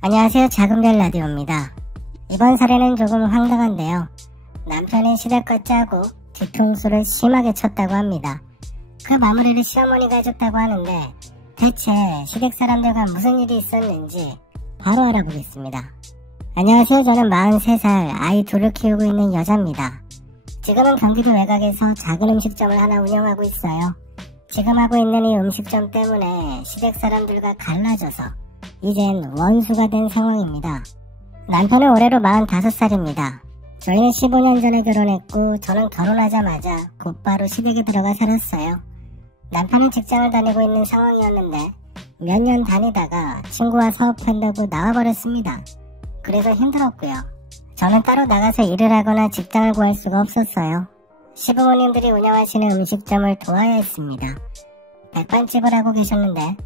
안녕하세요. 작은별 라디오입니다. 이번 사례는 조금 황당한데요. 남편이 시댁과 짜고 뒤통수를 심하게 쳤다고 합니다. 그 마무리를 시어머니가 해줬다고 하는데 대체 시댁 사람들과 무슨 일이 있었는지 바로 알아보겠습니다. 안녕하세요. 저는 43살 아이 둘을 키우고 있는 여자입니다. 지금은 경기도 외곽에서 작은 음식점을 하나 운영하고 있어요. 지금 하고 있는 이 음식점 때문에 시댁 사람들과 갈라져서 이젠 원수가 된 상황입니다. 남편은 올해로 45살입니다. 저희는 15년 전에 결혼했고 저는 결혼하자마자 곧바로 시댁에 들어가 살았어요. 남편은 직장을 다니고 있는 상황이었는데 몇 년 다니다가 친구와 사업한다고 나와버렸습니다. 그래서 힘들었고요. 저는 따로 나가서 일을 하거나 직장을 구할 수가 없었어요. 시부모님들이 운영하시는 음식점을 도와야 했습니다. 백반집을 하고 계셨는데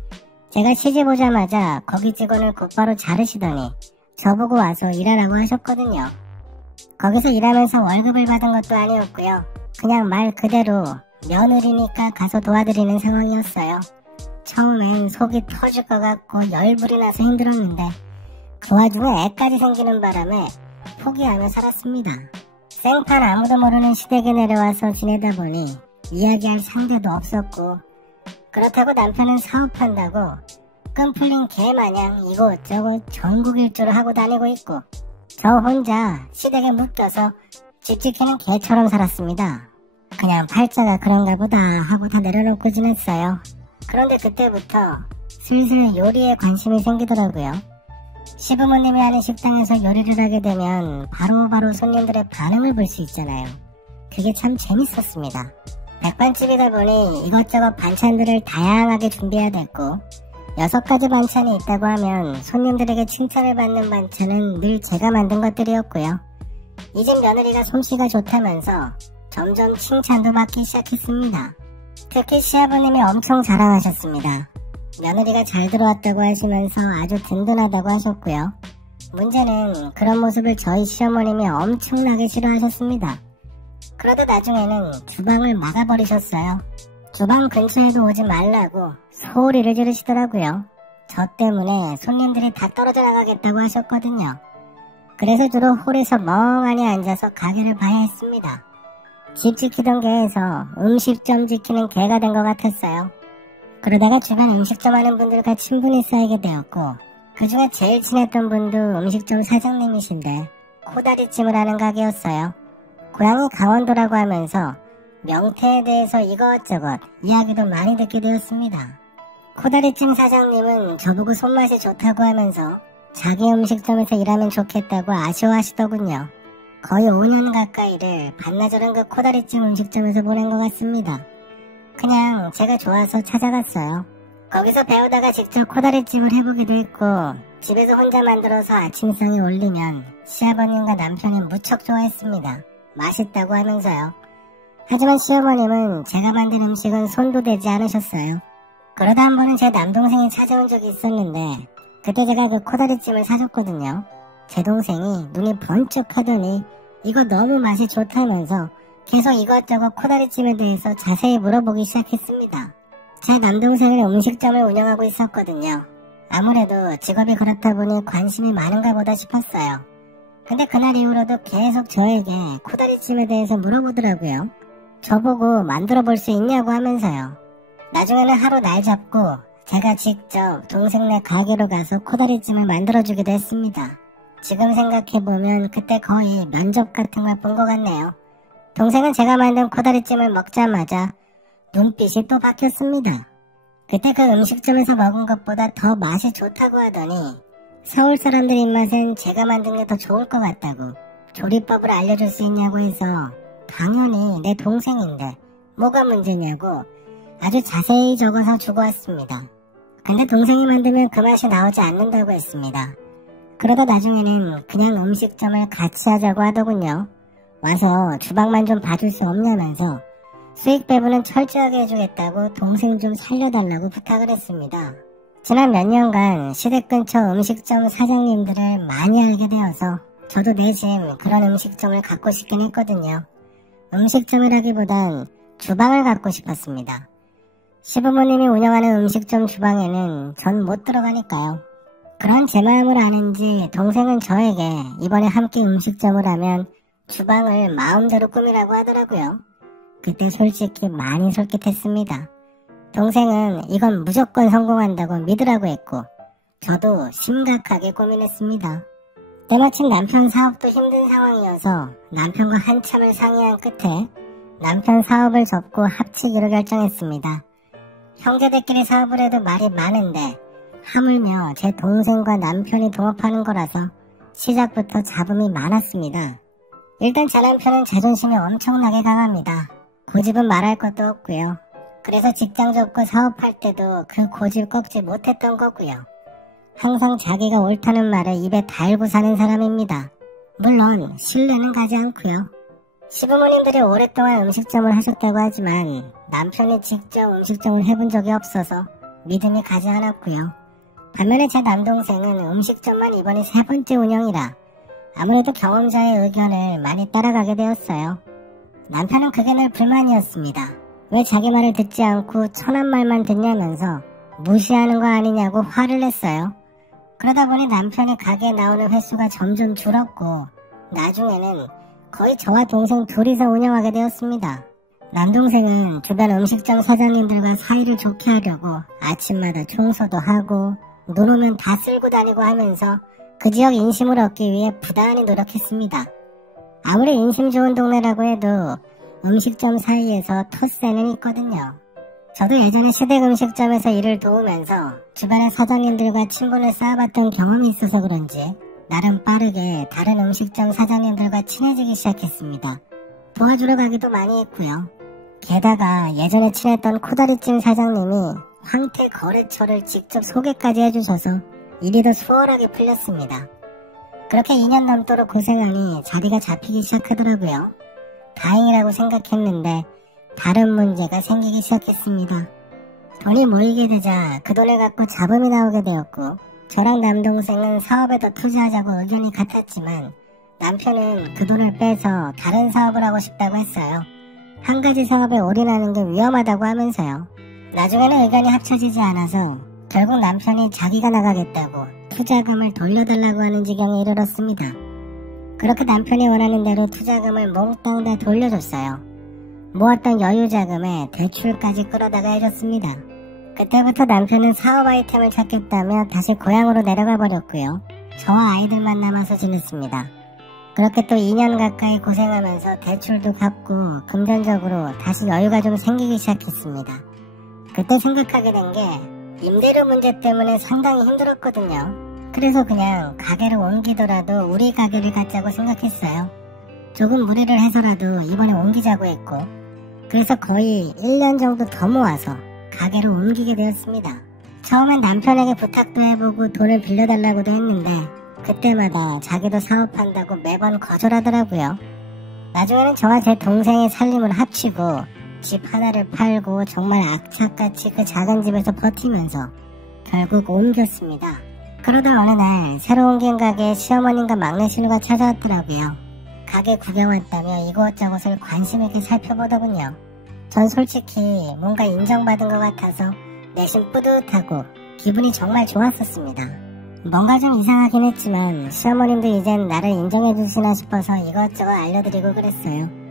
제가 시집 오자마자 거기 직원을 곧바로 자르시더니 저보고 와서 일하라고 하셨거든요. 거기서 일하면서 월급을 받은 것도 아니었고요. 그냥 말 그대로 며느리니까 가서 도와드리는 상황이었어요. 처음엔 속이 터질 것 같고 열불이 나서 힘들었는데 그 와중에 애까지 생기는 바람에 포기하며 살았습니다. 생판 아무도 모르는 시댁에 내려와서 지내다 보니 이야기할 상대도 없었고 그렇다고 남편은 사업한다고 끈 풀린 개마냥 이곳저곳 전국 일주를 하고 다니고 있고 저 혼자 시댁에 묶여서 집 지키는 개처럼 살았습니다. 그냥 팔자가 그런가 보다 하고 다 내려놓고 지냈어요. 그런데 그때부터 슬슬 요리에 관심이 생기더라고요. 시부모님이 하는 식당에서 요리를 하게 되면 바로바로 손님들의 반응을 볼 수 있잖아요. 그게 참 재밌었습니다. 백반집이다 보니 이것저것 반찬들을 다양하게 준비해야 됐고 6가지 반찬이 있다고 하면 손님들에게 칭찬을 받는 반찬은 늘 제가 만든 것들이었고요. 이 집 며느리가 솜씨가 좋다면서 점점 칭찬도 받기 시작했습니다. 특히 시아버님이 엄청 자랑하셨습니다. 며느리가 잘 들어왔다고 하시면서 아주 든든하다고 하셨고요. 문제는 그런 모습을 저희 시어머님이 엄청나게 싫어하셨습니다. 그러다 나중에는 주방을 막아버리셨어요. 주방 근처에도 오지 말라고 소리를 지르시더라고요. 저 때문에 손님들이 다 떨어져 나가겠다고 하셨거든요. 그래서 주로 홀에서 멍하니 앉아서 가게를 봐야 했습니다. 집 지키던 개에서 음식점 지키는 개가 된 것 같았어요. 그러다가 주변 음식점 하는 분들과 친분이 쌓이게 되었고 그 중에 제일 친했던 분도 음식점 사장님이신데 코다리찜을 하는 가게였어요. 고향이 강원도라고 하면서 명태에 대해서 이것저것 이야기도 많이 듣게 되었습니다. 코다리찜 사장님은 저보고 손맛이 좋다고 하면서 자기 음식점에서 일하면 좋겠다고 아쉬워하시더군요. 거의 5년 가까이를 반나절은 그 코다리찜 음식점에서 보낸 것 같습니다. 그냥 제가 좋아서 찾아갔어요. 거기서 배우다가 직접 코다리찜을 해보기도 했고 집에서 혼자 만들어서 아침상에 올리면 시아버님과 남편이 무척 좋아했습니다. 맛있다고 하면서요. 하지만 시어머님은 제가 만든 음식은 손도 대지 않으셨어요. 그러다 한 번은 제 남동생이 찾아온 적이 있었는데 그때 제가 그 코다리찜을 사줬거든요. 제 동생이 눈이 번쩍 하더니 이거 너무 맛이 좋다면서 계속 이것저것 코다리찜에 대해서 자세히 물어보기 시작했습니다. 제 남동생은 음식점을 운영하고 있었거든요. 아무래도 직업이 그렇다 보니 관심이 많은가 보다 싶었어요. 근데 그날 이후로도 계속 저에게 코다리찜에 대해서 물어보더라고요. 저보고 만들어 볼 수 있냐고 하면서요. 나중에는 하루 날 잡고 제가 직접 동생네 가게로 가서 코다리찜을 만들어주기도 했습니다. 지금 생각해보면 그때 거의 면접 같은 걸 본 것 같네요. 동생은 제가 만든 코다리찜을 먹자마자 눈빛이 또 바뀌었습니다. 그때 그 음식점에서 먹은 것보다 더 맛이 좋다고 하더니 서울 사람들 입맛엔 제가 만든 게 더 좋을 것 같다고 조리법을 알려줄 수 있냐고 해서 당연히 내 동생인데 뭐가 문제냐고 아주 자세히 적어서 주고 왔습니다. 근데 동생이 만들면 그 맛이 나오지 않는다고 했습니다. 그러다 나중에는 그냥 음식점을 같이 하자고 하더군요. 와서 주방만 좀 봐줄 수 없냐면서 수익 배분은 철저하게 해주겠다고 동생 좀 살려달라고 부탁을 했습니다. 지난 몇 년간 시댁 근처 음식점 사장님들을 많이 알게 되어서 저도 내심 그런 음식점을 갖고 싶긴 했거든요. 음식점이라기보단 주방을 갖고 싶었습니다. 시부모님이 운영하는 음식점 주방에는 전 못 들어가니까요. 그런 제 마음을 아는지 동생은 저에게 이번에 함께 음식점을 하면 주방을 마음대로 꾸미라고 하더라고요. 그때 솔직히 많이 솔깃했습니다. 동생은 이건 무조건 성공한다고 믿으라고 했고 저도 심각하게 고민했습니다. 때마침 남편 사업도 힘든 상황이어서 남편과 한참을 상의한 끝에 남편 사업을 접고 합치기로 결정했습니다. 형제들끼리 사업을 해도 말이 많은데 하물며 제 동생과 남편이 동업하는 거라서 시작부터 잡음이 많았습니다. 일단 제 남편은 자존심이 엄청나게 강합니다. 고집은 말할 것도 없고요. 그래서 직장 접고 사업할 때도 그 고집 꺾지 못했던 거고요. 항상 자기가 옳다는 말을 입에 달고 사는 사람입니다. 물론 신뢰는 가지 않고요. 시부모님들이 오랫동안 음식점을 하셨다고 하지만 남편이 직접 음식점을 해본 적이 없어서 믿음이 가지 않았고요. 반면에 제 남동생은 음식점만 이번이 3번째 운영이라 아무래도 경험자의 의견을 많이 따라가게 되었어요. 남편은 그게 늘 불만이었습니다. 왜 자기 말을 듣지 않고 천한 말만 듣냐면서 무시하는 거 아니냐고 화를 냈어요. 그러다 보니 남편이 가게에 나오는 횟수가 점점 줄었고 나중에는 거의 저와 동생 둘이서 운영하게 되었습니다. 남동생은 주변 음식점 사장님들과 사이를 좋게 하려고 아침마다 청소도 하고 눈 오면 다 쓸고 다니고 하면서 그 지역 인심을 얻기 위해 부단히 노력했습니다. 아무리 인심 좋은 동네라고 해도 음식점 사이에서 텃세는 있거든요. 저도 예전에 시댁 음식점에서 일을 도우면서 주변의 사장님들과 친분을 쌓아봤던 경험이 있어서 그런지 나름 빠르게 다른 음식점 사장님들과 친해지기 시작했습니다. 도와주러 가기도 많이 했고요. 게다가 예전에 친했던 코다리찜 사장님이 황태 거래처를 직접 소개까지 해주셔서 일이 더 수월하게 풀렸습니다. 그렇게 2년 넘도록 고생하니 자리가 잡히기 시작하더라고요. 다행이라고 생각했는데 다른 문제가 생기기 시작했습니다. 돈이 모이게 되자 그 돈을 갖고 잡음이 나오게 되었고 저랑 남동생은 사업에 더 투자하자고 의견이 같았지만 남편은 그 돈을 빼서 다른 사업을 하고 싶다고 했어요. 한 가지 사업에 올인하는 게 위험하다고 하면서요. 나중에는 의견이 합쳐지지 않아서 결국 남편이 자기가 나가겠다고 투자금을 돌려달라고 하는 지경에 이르렀습니다. 그렇게 남편이 원하는 대로 투자금을 몽땅 다 돌려줬어요. 모았던 여유 자금에 대출까지 끌어다가 해줬습니다. 그때부터 남편은 사업 아이템을 찾겠다며 다시 고향으로 내려가 버렸고요. 저와 아이들만 남아서 지냈습니다. 그렇게 또 2년 가까이 고생하면서 대출도 갚고 금전적으로 다시 여유가 좀 생기기 시작했습니다. 그때 생각하게 된 게 임대료 문제 때문에 상당히 힘들었거든요. 그래서 그냥 가게를 옮기더라도 우리 가게를 갖자고 생각했어요. 조금 무리를 해서라도 이번에 옮기자고 했고 그래서 거의 1년 정도 더 모아서 가게를 옮기게 되었습니다. 처음엔 남편에게 부탁도 해보고 돈을 빌려달라고도 했는데 그때마다 자기도 사업한다고 매번 거절하더라고요. 나중에는 저와 제 동생의 살림을 합치고 집 하나를 팔고 정말 악착같이 그 작은 집에서 버티면서 결국 옮겼습니다. 그러다 어느 날 새로 옮긴 가게에 시어머님과 막내 신우가 찾아왔더라고요. 가게 구경 왔다며 이곳저곳을 관심 있게 살펴보더군요. 전 솔직히 뭔가 인정받은 것 같아서 내심 뿌듯하고 기분이 정말 좋았었습니다. 뭔가 좀 이상하긴 했지만 시어머님도 이젠 나를 인정해주시나 싶어서 이것저것 알려드리고 그랬어요.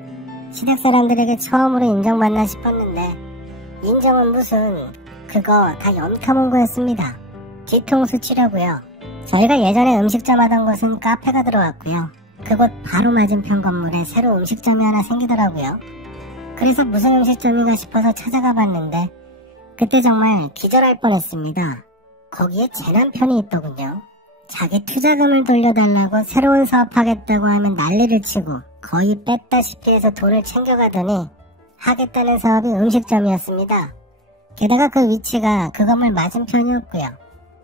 시댁 사람들에게 처음으로 인정받나 싶었는데 인정은 무슨 그거 다 염탐온 거였습니다. 뒤통수 치려고요. 저희가 예전에 음식점 하던 곳은 카페가 들어왔고요. 그곳 바로 맞은편 건물에 새로 음식점이 하나 생기더라고요. 그래서 무슨 음식점인가 싶어서 찾아가 봤는데 그때 정말 기절할 뻔했습니다. 거기에 제 남편이 있더군요. 자기 투자금을 돌려달라고 새로운 사업하겠다고 하면 난리를 치고 거의 뺐다시피 해서 돈을 챙겨가더니 하겠다는 사업이 음식점이었습니다. 게다가 그 위치가 그 건물 맞은편이었고요.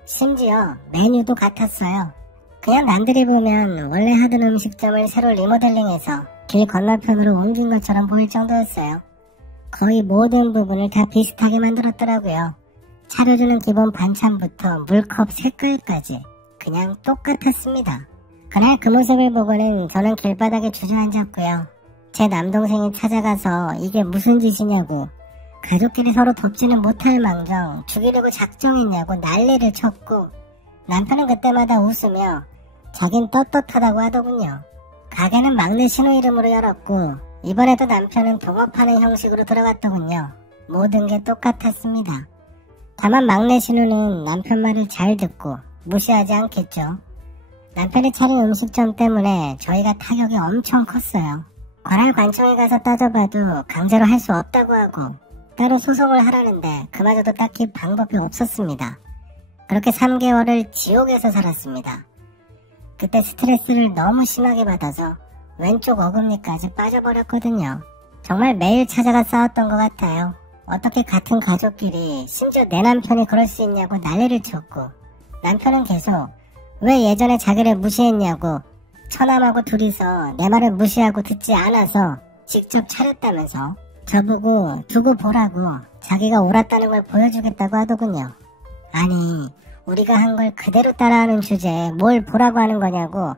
심지어 메뉴도 같았어요. 그냥 남들이 보면 원래 하던 음식점을 새로 리모델링해서 길 건너편으로 옮긴 것처럼 보일 정도였어요. 거의 모든 부분을 다 비슷하게 만들었더라고요. 차려주는 기본 반찬부터 물컵 색깔까지 그냥 똑같았습니다. 그날 그 모습을 보고는 저는 길바닥에 주저앉았고요. 제 남동생이 찾아가서 이게 무슨 짓이냐고 가족끼리 서로 덮지는 못할 망정 죽이려고 작정했냐고 난리를 쳤고 남편은 그때마다 웃으며 자긴 떳떳하다고 하더군요. 가게는 막내 신우 이름으로 열었고 이번에도 남편은 동업하는 형식으로 들어갔더군요. 모든 게 똑같았습니다. 다만 막내 신우는 남편 말을 잘 듣고 무시하지 않겠죠. 남편이 차린 음식점 때문에 저희가 타격이 엄청 컸어요. 관할 관청에 가서 따져봐도 강제로 할 수 없다고 하고 따로 소송을 하라는데 그마저도 딱히 방법이 없었습니다. 그렇게 3개월을 지옥에서 살았습니다. 그때 스트레스를 너무 심하게 받아서 왼쪽 어금니까지 빠져버렸거든요. 정말 매일 찾아가 싸웠던 것 같아요. 어떻게 같은 가족끼리 심지어 내 남편이 그럴 수 있냐고 난리를 쳤고 남편은 계속 왜 예전에 자기를 무시했냐고 처남하고 둘이서 내 말을 무시하고 듣지 않아서 직접 차렸다면서 저보고 두고 보라고 자기가 옳았다는 걸 보여주겠다고 하더군요. 아니 우리가 한 걸 그대로 따라하는 주제에 뭘 보라고 하는 거냐고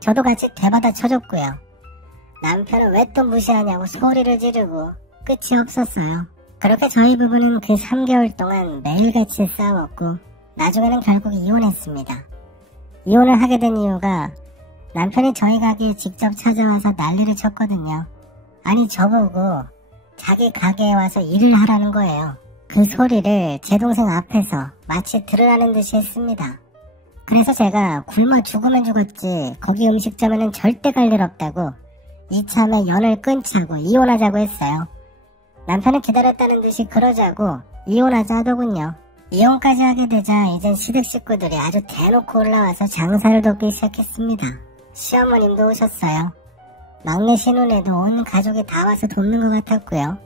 저도 같이 되받아 쳐줬고요. 남편은 왜 또 무시하냐고 소리를 지르고 끝이 없었어요. 그렇게 저희 부부는 그 3개월 동안 매일같이 싸웠고 나중에는 결국 이혼했습니다. 이혼을 하게 된 이유가 남편이 저희 가게에 직접 찾아와서 난리를 쳤거든요. 아니 저보고 자기 가게에 와서 일을 하라는 거예요. 그 소리를 제 동생 앞에서 마치 들으라는 듯이 했습니다. 그래서 제가 굶어 죽으면 죽었지 거기 음식점에는 절대 갈 일 없다고 이참에 연을 끊자고 이혼하자고 했어요. 남편은 기다렸다는 듯이 그러자고 이혼하자 하더군요. 이혼까지 하게 되자 이젠 시댁 식구들이 아주 대놓고 올라와서 장사를 돕기 시작했습니다. 시어머님도 오셨어요. 막내 신혼에도 온 가족이 다 와서 돕는 것 같았고요.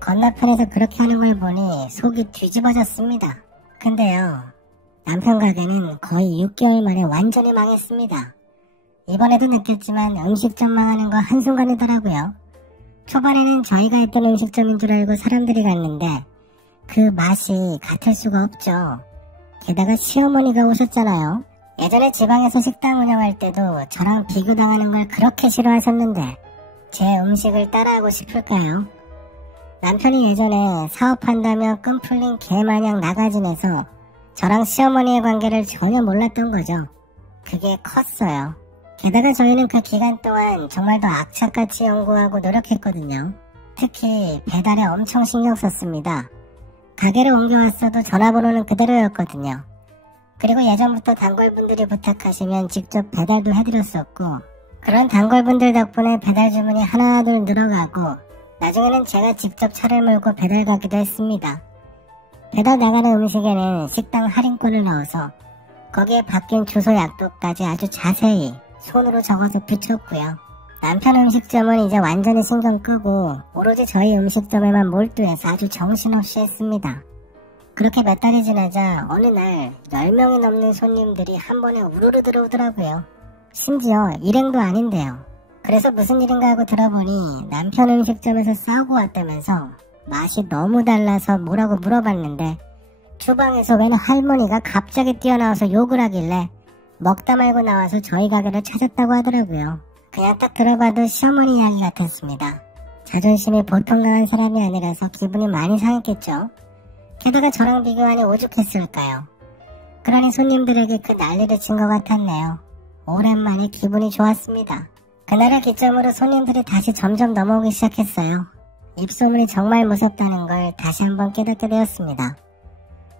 건너편에서 그렇게 하는 걸 보니 속이 뒤집어졌습니다. 근데요, 남편 가게는 거의 6개월 만에 완전히 망했습니다. 이번에도 느꼈지만 음식점 망하는 거 한순간이더라고요. 초반에는 저희가 했던 음식점인 줄 알고 사람들이 갔는데 그 맛이 같을 수가 없죠. 게다가 시어머니가 오셨잖아요. 예전에 지방에서 식당 운영할 때도 저랑 비교당하는 걸 그렇게 싫어하셨는데 제 음식을 따라하고 싶을까요? 남편이 예전에 사업한다며 끈 풀린 개마냥 나가진해서 저랑 시어머니의 관계를 전혀 몰랐던 거죠. 그게 컸어요. 게다가 저희는 그 기간 동안 정말 더 악착같이 연구하고 노력했거든요. 특히 배달에 엄청 신경 썼습니다. 가게를 옮겨왔어도 전화번호는 그대로였거든요. 그리고 예전부터 단골분들이 부탁하시면 직접 배달도 해드렸었고 그런 단골분들 덕분에 배달 주문이 하나둘 늘어가고 나중에는 제가 직접 차를 몰고 배달 가기도 했습니다. 배달 나가는 음식에는 식당 할인권을 넣어서 거기에 바뀐 주소 약도까지 아주 자세히 손으로 적어서 붙였고요. 남편 음식점은 이제 완전히 신경 끄고 오로지 저희 음식점에만 몰두해서 아주 정신없이 했습니다. 그렇게 몇 달이 지나자 어느 날 10명이 넘는 손님들이 한 번에 우르르 들어오더라고요. 심지어 일행도 아닌데요. 그래서 무슨 일인가 하고 들어보니 남편 음식점에서 싸우고 왔다면서 맛이 너무 달라서 뭐라고 물어봤는데 주방에서 웬 할머니가 갑자기 뛰어나와서 욕을 하길래 먹다 말고 나와서 저희 가게를 찾았다고 하더라고요. 그냥 딱 들어봐도 시어머니 이야기 같았습니다. 자존심이 보통 강한 사람이 아니라서 기분이 많이 상했겠죠. 게다가 저랑 비교하니 오죽했을까요. 그러니 손님들에게 그 난리를 친 것 같았네요. 오랜만에 기분이 좋았습니다. 그날을 기점으로 손님들이 다시 점점 넘어오기 시작했어요. 입소문이 정말 무섭다는 걸 다시 한번 깨닫게 되었습니다.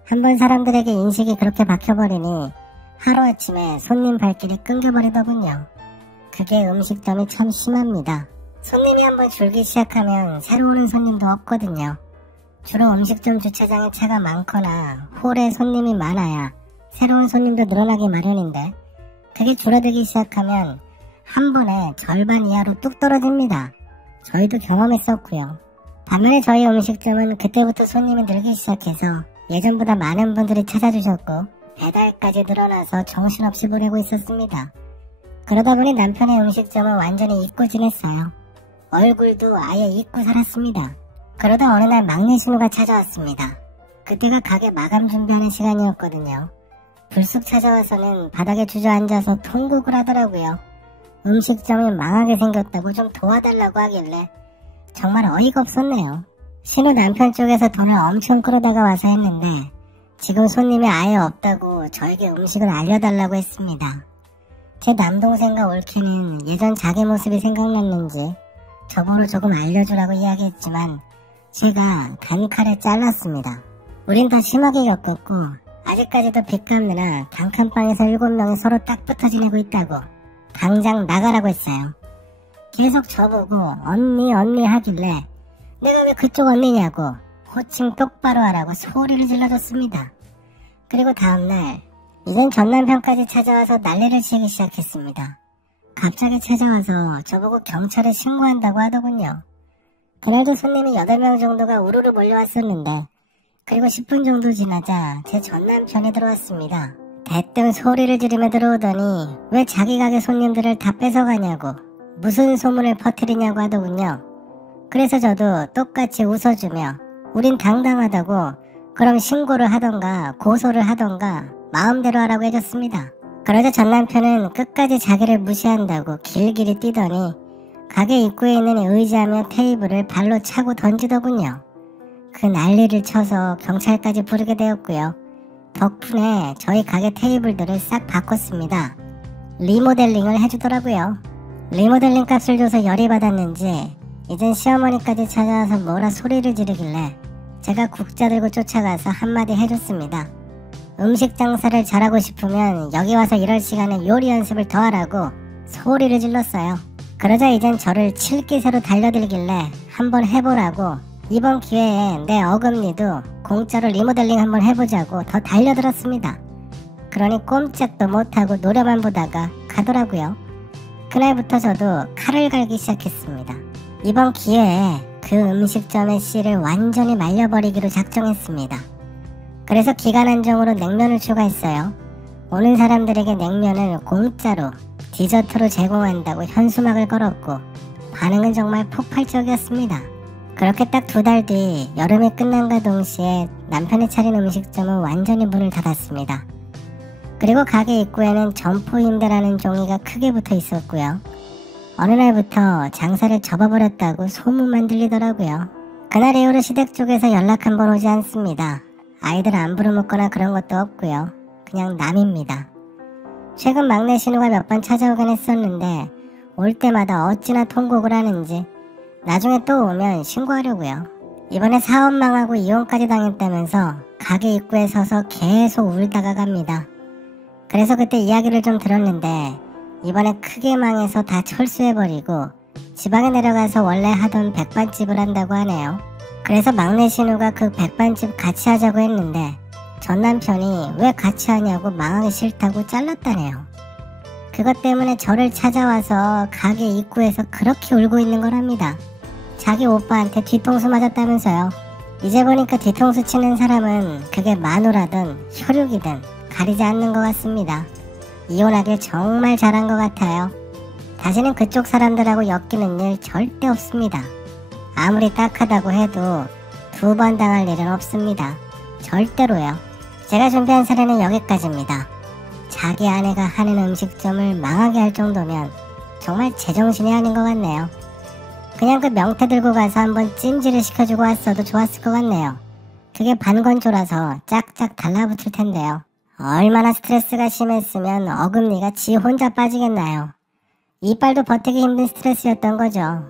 한번 사람들에게 인식이 그렇게 박혀버리니 하루아침에 손님 발길이 끊겨버리더군요. 그게 음식점이 참 심합니다. 손님이 한번 줄기 시작하면 새로 오는 손님도 없거든요. 주로 음식점 주차장에 차가 많거나 홀에 손님이 많아야 새로운 손님도 늘어나기 마련인데 그게 줄어들기 시작하면 한 번에 절반 이하로 뚝 떨어집니다. 저희도 경험했었고요. 반면에 저희 음식점은 그때부터 손님이 늘기 시작해서 예전보다 많은 분들이 찾아주셨고 배달까지 늘어나서 정신없이 보내고 있었습니다. 그러다 보니 남편의 음식점은 완전히 잊고 지냈어요. 얼굴도 아예 잊고 살았습니다. 그러다 어느 날 막내 신우가 찾아왔습니다. 그때가 가게 마감 준비하는 시간이었거든요. 불쑥 찾아와서는 바닥에 주저앉아서 통곡을 하더라고요. 음식점이 망하게 생겼다고 좀 도와달라고 하길래 정말 어이가 없었네요. 신우 남편 쪽에서 돈을 엄청 끌어다가 와서 했는데 지금 손님이 아예 없다고 저에게 음식을 알려달라고 했습니다. 제 남동생과 올케는 예전 자기 모습이 생각났는지 저보고 조금 알려주라고 이야기했지만 제가 단칼에 잘랐습니다. 우린 더 심하게 겪었고 아직까지도 빚 갚느라 단칸방에서 7명이 서로 딱 붙어 지내고 있다고 당장 나가라고 했어요. 계속 저보고 언니 하길래 내가 왜 그쪽 언니냐고 호칭 똑바로 하라고 소리를 질러줬습니다. 그리고 다음날 이젠 전남편까지 찾아와서 난리를 치기 시작했습니다. 갑자기 찾아와서 저보고 경찰에 신고한다고 하더군요. 그날도 손님이 8명 정도가 우르르 몰려왔었는데 그리고 10분 정도 지나자 제 전남편이 들어왔습니다. 대뜸 소리를 지르며 들어오더니 왜 자기 가게 손님들을 다 뺏어가냐고 무슨 소문을 퍼뜨리냐고 하더군요. 그래서 저도 똑같이 웃어주며 우린 당당하다고 그럼 신고를 하던가 고소를 하던가 마음대로 하라고 해줬습니다. 그러자 전남편은 끝까지 자기를 무시한다고 길길이 뛰더니 가게 입구에 있는 의자며 테이블을 발로 차고 던지더군요. 그 난리를 쳐서 경찰까지 부르게 되었고요. 덕분에 저희 가게 테이블들을 싹 바꿨습니다. 리모델링을 해주더라고요. 리모델링 값을 줘서 열이 받았는지 이젠 시어머니까지 찾아와서 뭐라 소리를 지르길래 제가 국자 들고 쫓아가서 한마디 해줬습니다. 음식 장사를 잘하고 싶으면 여기 와서 이럴 시간에 요리 연습을 더 하라고 소리를 질렀어요. 그러자 이젠 저를 칠기세로 달려들길래 한번 해보라고 이번 기회에 내 어금니도 공짜로 리모델링 한번 해보자고 더 달려들었습니다. 그러니 꼼짝도 못하고 노려만 보다가 가더라고요. 그날부터 저도 칼을 갈기 시작했습니다. 이번 기회에 그 음식점의 씨를 완전히 말려버리기로 작정했습니다. 그래서 기간 한정으로 냉면을 추가했어요. 오는 사람들에게 냉면을 공짜로 디저트로 제공한다고 현수막을 걸었고 반응은 정말 폭발적이었습니다. 그렇게 딱 2달 뒤 여름이 끝남과 동시에 남편이 차린 음식점은 완전히 문을 닫았습니다. 그리고 가게 입구에는 점포임대라는 종이가 크게 붙어 있었고요. 어느 날부터 장사를 접어버렸다고 소문만 들리더라고요. 그날 이후로 시댁 쪽에서 연락 한 번 오지 않습니다. 아이들 안 부려먹거나 그런 것도 없고요. 그냥 남입니다. 최근 막내 신우가 몇 번 찾아오긴 했었는데 올 때마다 어찌나 통곡을 하는지 나중에 또 오면 신고하려고요. 이번에 사업 망하고 이혼까지 당했다면서 가게 입구에 서서 계속 울다가 갑니다. 그래서 그때 이야기를 좀 들었는데 이번에 크게 망해서 다 철수해버리고 지방에 내려가서 원래 하던 백반집을 한다고 하네요. 그래서 막내 신우가 그 백반집 같이 하자고 했는데 전 남편이 왜 같이 하냐고 망하기 싫다고 잘랐다네요. 그것 때문에 저를 찾아와서 가게 입구에서 그렇게 울고 있는 거랍니다. 자기 오빠한테 뒤통수 맞았다면서요. 이제 보니까 뒤통수 치는 사람은 그게 마누라든 혈육이든 가리지 않는 것 같습니다. 이혼하길 정말 잘한 것 같아요. 다시는 그쪽 사람들하고 엮이는 일 절대 없습니다. 아무리 딱하다고 해도 2번 당할 일은 없습니다. 절대로요. 제가 준비한 사례는 여기까지입니다. 자기 아내가 하는 음식점을 망하게 할 정도면 정말 제정신이 아닌 것 같네요. 그냥 그 명태 들고 가서 한번 찜질을 시켜주고 왔어도 좋았을 것 같네요. 그게 반건조라서 짝짝 달라붙을 텐데요. 얼마나 스트레스가 심했으면 어금니가 지 혼자 빠지겠나요. 이빨도 버티기 힘든 스트레스였던 거죠.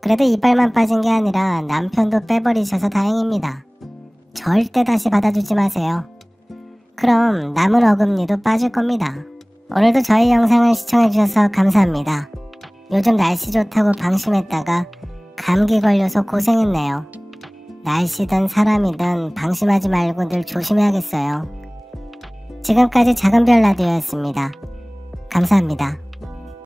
그래도 이빨만 빠진 게 아니라 남편도 빼버리셔서 다행입니다. 절대 다시 받아주지 마세요. 그럼 남은 어금니도 빠질 겁니다. 오늘도 저희 영상을 시청해주셔서 감사합니다. 요즘 날씨 좋다고 방심했다가 감기 걸려서 고생했네요. 날씨든 사람이든 방심하지 말고 늘 조심해야겠어요. 지금까지 작은별 라디오였습니다. 감사합니다.